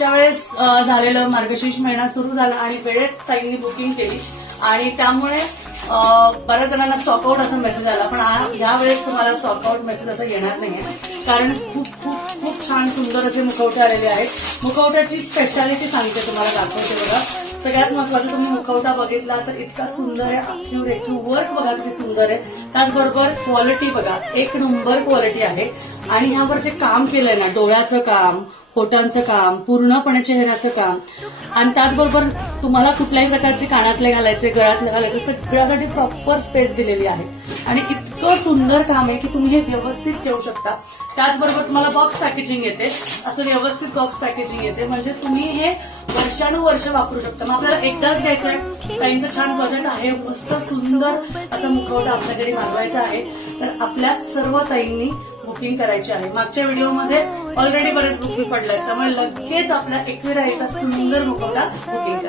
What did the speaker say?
मागच्या वेळेस झालेलं मार्गशीर्ष महिना सुरू झाला आणि वेळेत ताईंनी बुकिंग केली आणि त्यामुळे बऱ्याच जणांना स्टॉकआउट असा मेसेज आला, पण यावेळेस तुम्हाला स्टॉकआउट मेसेज असं येणार नाहीये, कारण खूप खूप खूप छान सुंदर असे मुखवटे आलेले आहेत. मुखवट्याची स्पेशालिटी सांगते तुम्हाला, दाखवते बघा. सगळ्यात महत्वाचं, तुम्ही मुखवटा बघितला तर इतका सुंदर आहे, अख्खी रेखीव वर्क बघा किती सुंदर आहे. त्याचबरोबर क्वालिटी बघा, एक नंबर क्वालिटी आहे. आणि ह्यावर जे काम केलंय ना, डोळ्याचं काम, फोटांचं काम, पूर्णपणे चेहऱ्याचं काम, आणि त्याचबरोबर तुम्हाला कुठल्याही प्रकारचे कानातले घालायचे, गळ्यातले घालायचे, सगळ्यासाठी प्रॉपर स्पेस दिलेली आहे. आणि इतकं सुंदर काम आहे की तुम्ही हे व्यवस्थित ठेवू शकता. त्याचबरोबर तुम्हाला बॉक्स पॅकेजिंग येते, असं व्यवस्थित बॉक्स पॅकेजिंग येते, म्हणजे तुम्ही हे वर्षानुवर्ष वापरू शकता. मग आपल्याला एकदाच घ्यायचं आहे, ताईंचं छान बजेट आहे, मस्त सुंदर असं मुखवटा आपल्या घरी मागवायचा आहे, तर आपल्या सर्व ताईंनी बुकिंग करायची आहे. मागच्या व्हिडिओमध्ये ऑलरेडी बरेच बुकिंग पडले आहेत, त्यामुळे लगेच आपल्या एकविरा सुंदर मुखवटा बुकिंग करा.